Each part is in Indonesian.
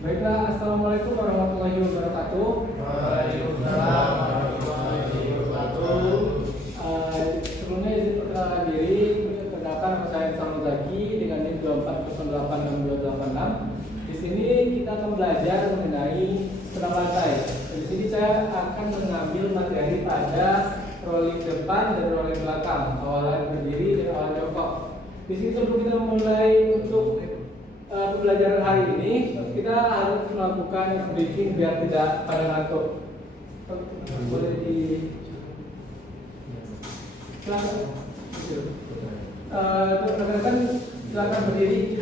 Baiklah, Assalamualaikum warahmatullahi wabarakatuh. Waalaikumsalam warahmatullahi wabarakatuh. Sebelumnya izin perkenalkan diri, perkenalkan nama saya Samuel Zaki dengan NIM 24086286. Di sini kita akan belajar mengenai senam lantai. Di sini saya akan mengambil materi pada rolling depan dan rolling belakang, awalan berdiri dan awalan jongkok. Di sini sebelum kita memulai untuk pembelajaran hari ini, kita harus melakukan briefing biar tidak pada ngantuk. Boleh di silakan. Rekan-rekan silakan berdiri.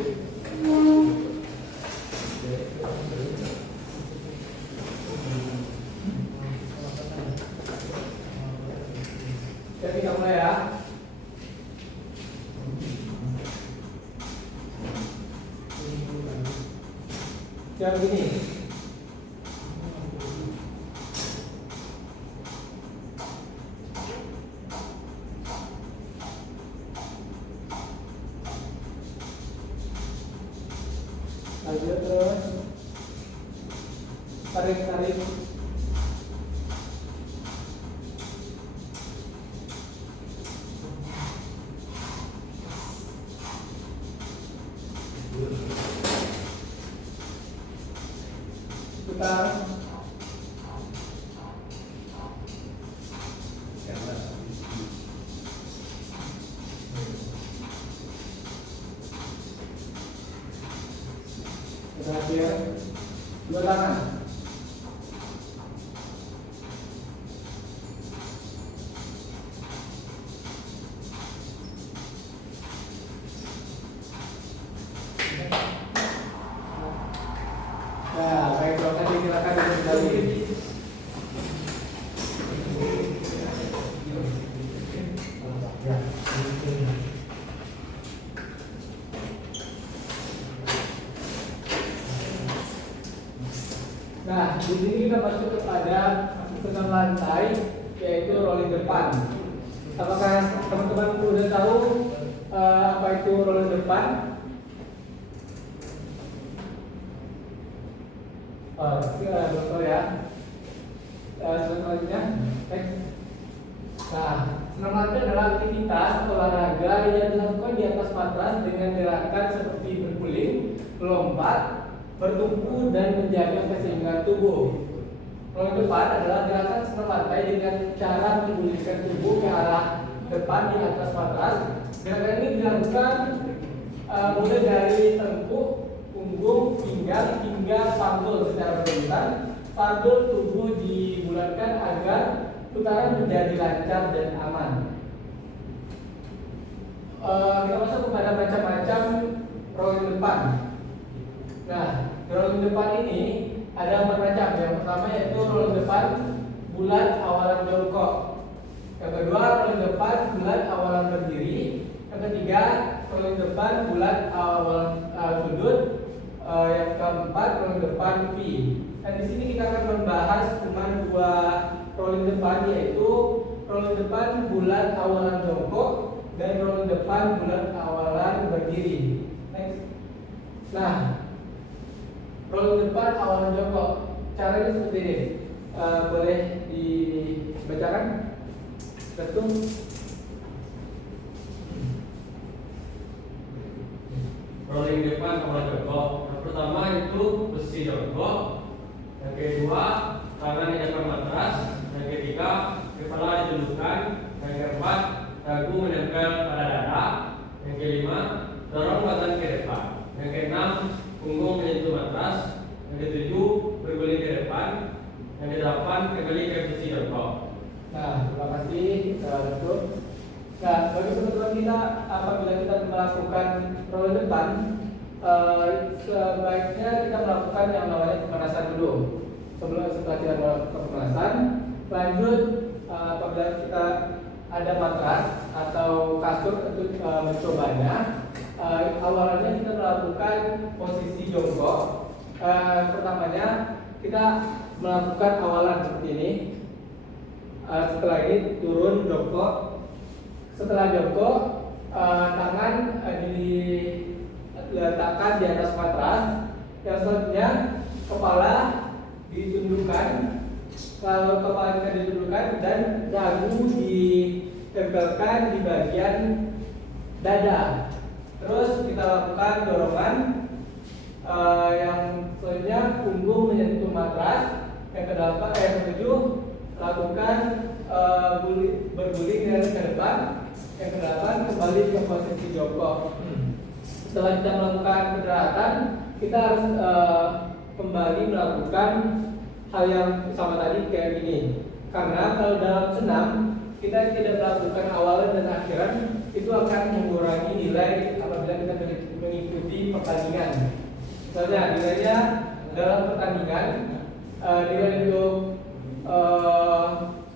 Jadi kita mulai ya. Yang begini. Lanjut terus. Tarik. Putar. Terakhir, dua tangan. Nah, baik, tadi silakan kembali. Nah, di sini kita masuk kepada senam lantai, yaitu rolling depan. Apakah teman-teman sudah tahu apa itu rolling depan? Betul ya. Selanjutnya, next. Nah, senam lantai adalah aktivitas olahraga yang dilakukan di atas matras dengan gerakan seperti berguling, melompat, bertumpu dan menjaga keseimbangan tubuh. Rolling depan adalah gerakan senam lantai dengan cara menggulingkan tubuh ke arah depan di atas matras. Gerakan ini dilakukan mulai dari tengkuk, punggung, pinggang hingga panggul secara berurutan. Panggul tubuh dibulatkan agar putaran menjadi lancar dan aman. Kita masuk kepada macam-macam rolling depan. Nah, rolling depan ini ada 4 macam. Yang pertama yaitu rolling depan bulat awalan jongkok. Yang kedua, rolling depan bulat awalan berdiri. Yang ketiga, rolling depan bulat awalan sudut. Yang keempat, rolling depan V. Dan di sini kita akan membahas cuma 2 rolling depan, yaitu rolling depan bulat awalan jongkok dan rolling depan bulat awalan berdiri. Next. Nah, rolling depan awalan jongkok, caranya seperti ini. Boleh dibacakan? Betul. Rolling depan awalan jongkok. Yang pertama itu posisi jongkok. Yang kedua, tangan di depan matras. Yang ketiga, kepala ditundukkan. Yang keempat, dagu menempel pada dada. Yang kelima, dorong badan ke depan. Yang keenam, punggung menyentuh matras. Yang ketujuh, berguling ke depan. Yang kedelapan, kembali ke posisi jongkok. Nah, terima kasih. Betul. Nah, bagi teman-teman kita, apabila kita melakukan rolling depan, sebaiknya kita melakukan yang namanya pemanasan dulu. Setelah kita melakukan pemanasan, lanjut apabila kita ada matras atau kasur untuk mencobanya, awalannya kita melakukan posisi jongkok. Pertamanya kita melakukan awalan seperti ini. Setelah ini turun jongkok. Setelah jongkok, tangan diletakkan di atas matras. Yang selanjutnya kepala ditundukkan. Kalau kepala kita ditundukkan dan dagu ditempelkan di bagian dada. Terus kita lakukan dorongan. Yang selanjutnya punggung menyentuh matras. Yang ketujuh lakukan berguling dari ke depan. Yang kedelapan kembali ke posisi jongkok. Setelah kita melakukan pendaratan, kita harus kembali melakukan hal yang sama tadi kayak gini. Karena kalau dalam senam kita tidak melakukan awalan dan akhiran, itu akan mengurangi nilai apabila kita mengikuti pertandingan. Misalnya nilainya dalam pertandingan nilai untuk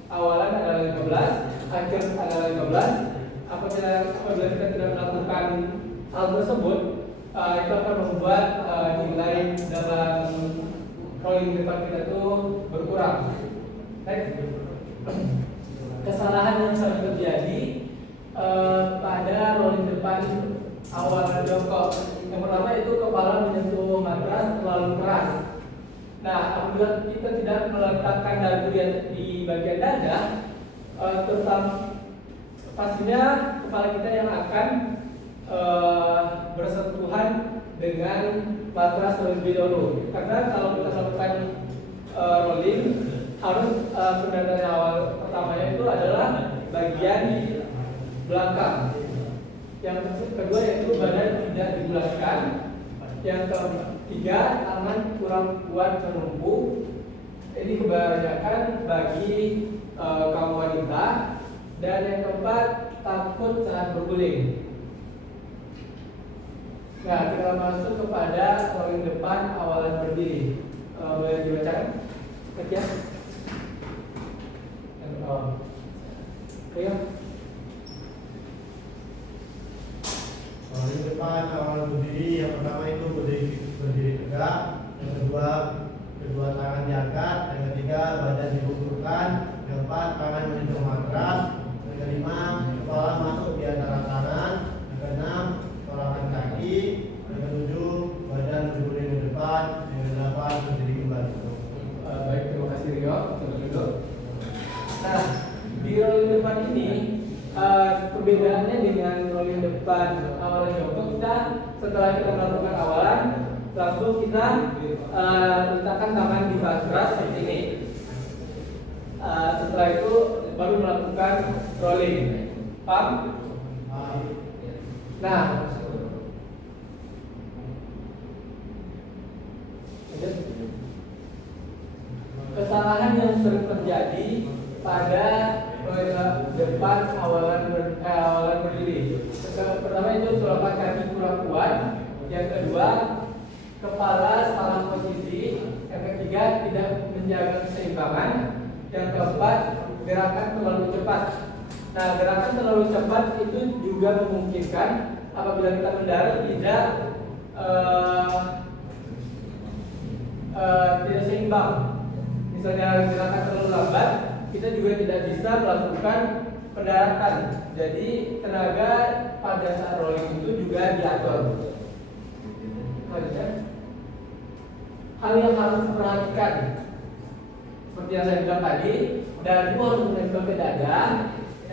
awalan adalah 15, akhir adalah 15. Apabila kita tidak melakukan hal tersebut, itu akan membuat nilai dalam rolling depan kita itu berkurang. Kesalahan yang sering terjadi pada rolling depan awalan jongkok. Yang pertama itu kepala menyentuh matras terlalu keras. Nah, apabila kita tidak meletakkan dagu di bagian dada, terutama pastinya kepala kita yang akan bersentuhan dengan matras terlebih dahulu. Karena kalau kita melakukan rolling, harus pendekatan awal pertamanya itu adalah bagian belakang. Yang kedua yaitu badan tidak dibulatkan. Yang ketiga, tangan kurang kuat menumpuk. Ini kebanyakan bagi kaum wanita. Dan yang keempat, takut saat berguling. Nah, kita masuk kepada rolling depan awalan berdiri. Boleh dibacakan? Ya. Iya. Rolling depan awalan berdiri, yang pertama itu berdiri tegak. Yang kedua tangan diangkat. Yang ketiga badan dibungkukkan. Yang keempat tangan menyentuh matras. Yang kelima kepala masuk di antara tangan. Yang keenam tolakan kaki. Yang ketujuh badan berguling ke depan. Yang kedelapan berdiri kembali. Baik, terima kasih Rio. Duduk. Nah, di rolling depan ini perbedaannya dengan rolling depan awalan jongkok, kita setelah kita melakukan awalan langsung kita letakkan tangan di matras seperti ini. Setelah itu baru melakukan rolling. Paham? Nah, kesalahan yang sering terjadi pada depan awalan berdiri. Pertama itu telapak kaki kurang kuat. Yang kedua, kepala salah posisi. Yang ketiga, tidak menjaga keseimbangan. Yang keempat, gerakan terlalu cepat. Nah, gerakan terlalu cepat itu juga memungkinkan apabila kita mendarat tidak seimbang. Misalnya gerakan terlalu lambat, kita juga tidak bisa melakukan pendaratan. Jadi tenaga pada saat rolling itu juga diatur. Hal yang harus diperhatikan, seperti yang saya bilang tadi, dagu harus menempel ke dada.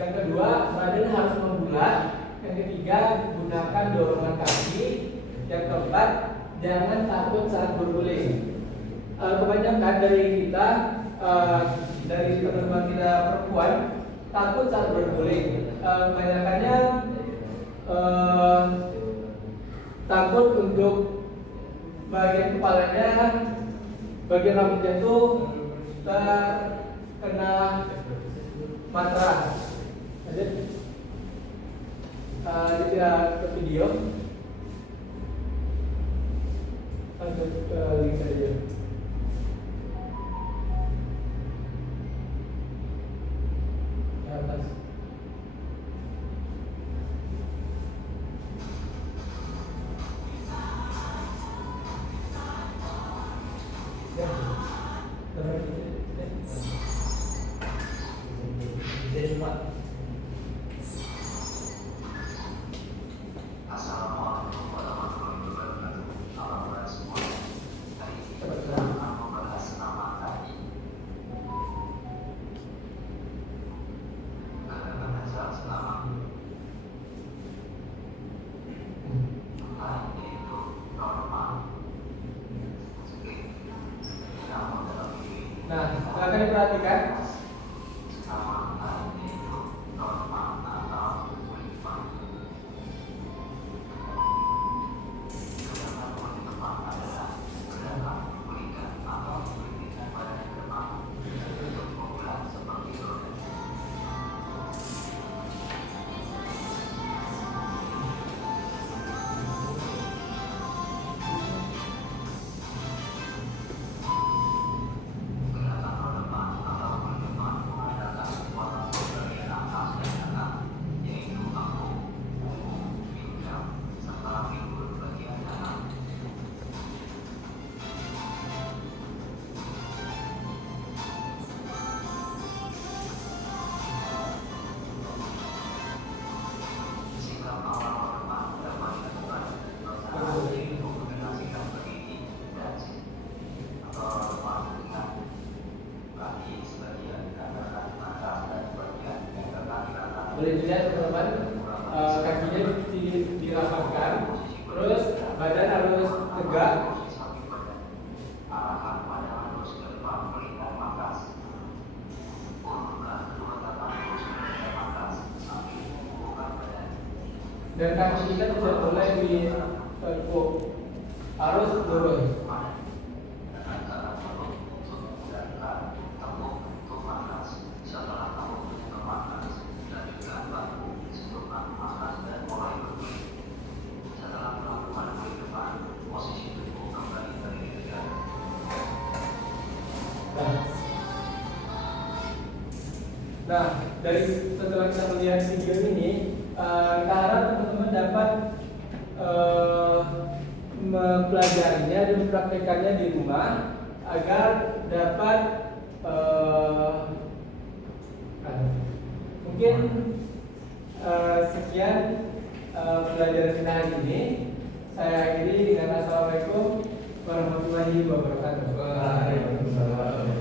Yang kedua, badan harus membulat. Yang ketiga, gunakan dorongan kaki. Yang keempat, jangan takut saat berguling. Kebanyakan dari kita, dari teman-teman kita perempuan, takut saat berguling. Kebanyakannya takut untuk bagian kepalanya, bagian rambutnya itu terkena matras. Jadi kita ke video. Lanjut ke link saja. Atas. Silakan diperhatikan. Boleh dilihat teman-teman, kakinya dirapatkan, terus badan harus tegak. Dan kaki kita tidak boleh ditekuk, harus lurus. Nah, dari setelah kita melihat video ini, kita harap teman-teman dapat mempelajarinya dan mempraktekannya di rumah agar dapat mungkin sekian pelajaran kita hari ini. Saya akhiri dengan assalamualaikum warahmatullahi wabarakatuh. Waalaikumsalam.